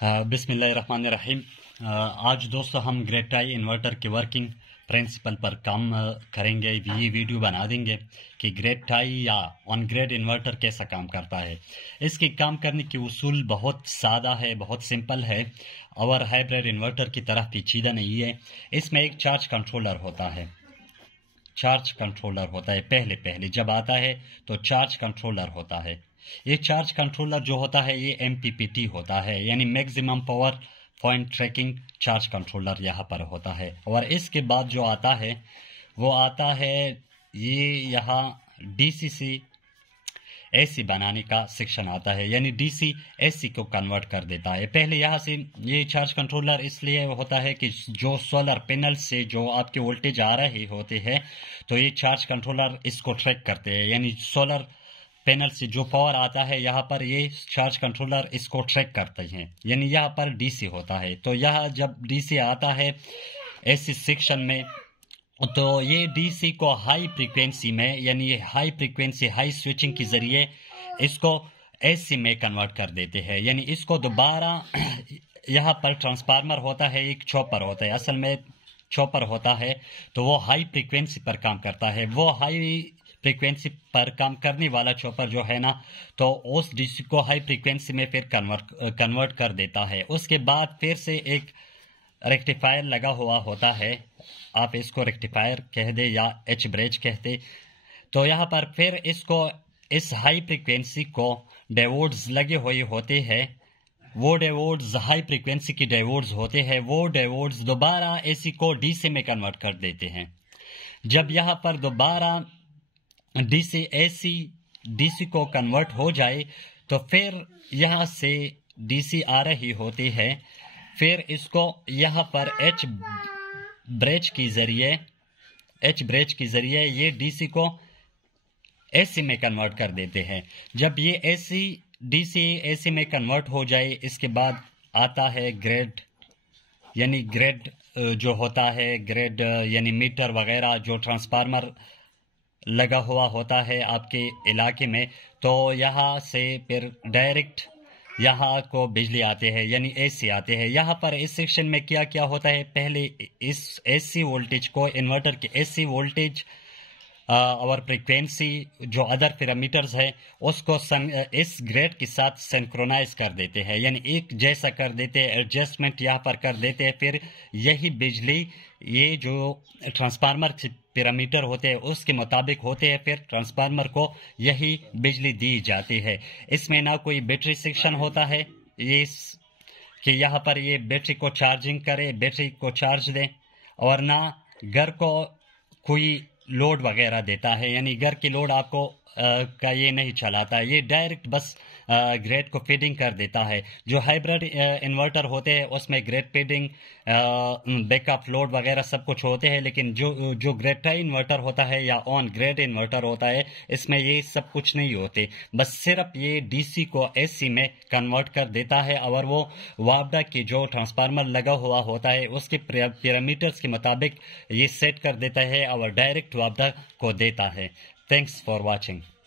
बिस्मिल्लाहिर्रहमानिर्रहीम। आज दोस्तों हम ग्रेड टाई इन्वर्टर के वर्किंग प्रिंसिपल पर काम करेंगे। ये वीडियो बना देंगे कि ग्रेड टाई या ऑन ग्रेड इन्वर्टर कैसा काम करता है। इसके काम करने की उसूल बहुत सादा है, बहुत सिंपल है और हाइब्रिड इन्वर्टर की तरह पेचीदा नहीं है। इसमें एक चार्ज कंट्रोलर होता है। पहले पहले जब आता है तो चार्ज कंट्रोलर होता है। ये चार्ज कंट्रोलर जो होता है ये MPPT होता है, यानी maximum power point tracking charge controller यहाँ पर होता है। और इसके बाद जो आता है वो आता है ये यहाँ DC से AC बनाने का सेक्शन आता है, यानी DC AC को कन्वर्ट कर देता है। पहले यहाँ से ये चार्ज कंट्रोलर इसलिए होता है कि जो सोलर पैनल से जो आपके वोल्टेज आ रहे होते हैं तो ये चार्ज कंट्रोलर इसको ट्रैक करते हैं, यानी सोलर पैनल से जो पावर आता है यहाँ पर ये चार्ज कंट्रोलर इसको ट्रैक करते हैं, यानी यहाँ पर DC होता है। तो यह जब DC आता है AC सेक्शन में तो ये DC को हाई फ्रीक्वेंसी में, यानी हाई फ्रीक्वेंसी हाई स्विचिंग के जरिए इसको AC में कन्वर्ट कर देते हैं। यानी इसको दोबारा यहाँ पर ट्रांसफार्मर होता है, एक चॉपर होता है, असल में चॉपर होता है, तो वो हाई फ्रीक्वेंसी पर काम करता है। वो हाई फ्रीक्वेंसी पर काम करने वाला चॉपर जो है ना, तो उस DC को हाई फ्रीक्वेंसी में फिर कन्वर्ट कर देता है। उसके बाद फिर से एक रेक्टिफायर लगा हुआ होता है, आप इसको रेक्टिफायर कह दे या H ब्रिज कहते। तो यहाँ पर फिर इसको इस हाई फ्रीक्वेंसी को डायोड्स लगे हुए होते हैं, वो डायोड्स हाई फ्रीक्वेंसी की डायोड्स होते हैं, वो डायोड्स दोबारा AC को DC में कन्वर्ट कर देते हैं। जब यहाँ पर दोबारा DC को कन्वर्ट हो जाए तो फिर यहाँ से DC आ रही होती है, फिर इसको यहाँ पर H ब्रिज के जरिए ये DC को AC में कन्वर्ट कर देते हैं। जब ये DC AC में कन्वर्ट हो जाए, इसके बाद आता है ग्रेड, यानी ग्रेड जो होता है, ग्रेड यानी मीटर वगैरह जो ट्रांसफार्मर लगा हुआ होता है आपके इलाके में, तो यहाँ से फिर डायरेक्ट यहाँ को बिजली आते हैं, यानी AC आते हैं। यहाँ पर इस सेक्शन में क्या क्या होता है, पहले इस AC वोल्टेज को, इन्वर्टर के AC वोल्टेज और फ्रीक्वेंसी जो अदर पैरामीटर्स है उसको इस ग्रेड के साथ सिंक्रोनाइज कर देते हैं, यानी एक जैसा कर देते हैं, एडजस्टमेंट यहाँ पर कर देते हैं। फिर यही बिजली ये जो ट्रांसफार्मर पैरामीटर होते हैं उसके मुताबिक होते हैं, फिर ट्रांसफार्मर को यही बिजली दी जाती है। इसमें ना कोई बैटरी सेक्शन होता है ये कि यहाँ पर ये बैटरी को चार्जिंग करे, बैटरी को चार्ज दे, और ना घर को कोई लोड वगैरह देता है, यानी घर की लोड आपको का ये नहीं चलाता है, ये डायरेक्ट बस ग्रेड को फीडिंग कर देता है। जो हाइब्रिड इन्वर्टर होते हैं उसमें ग्रेड फीडिंग, बैकअप लोड वगैरह सब कुछ होते हैं, लेकिन जो ग्रेड टाई इन्वर्टर होता है या ऑन ग्रेड इन्वर्टर होता है इसमें ये सब कुछ नहीं होते, बस सिर्फ ये DC को AC में कन्वर्ट कर देता है और वो वापडा की जो ट्रांसफार्मर लगा हुआ होता है उसके पैरामीटर्स के मुताबिक ये सेट कर देता है और डायरेक्ट वापडा को देता है। Thanks for watching.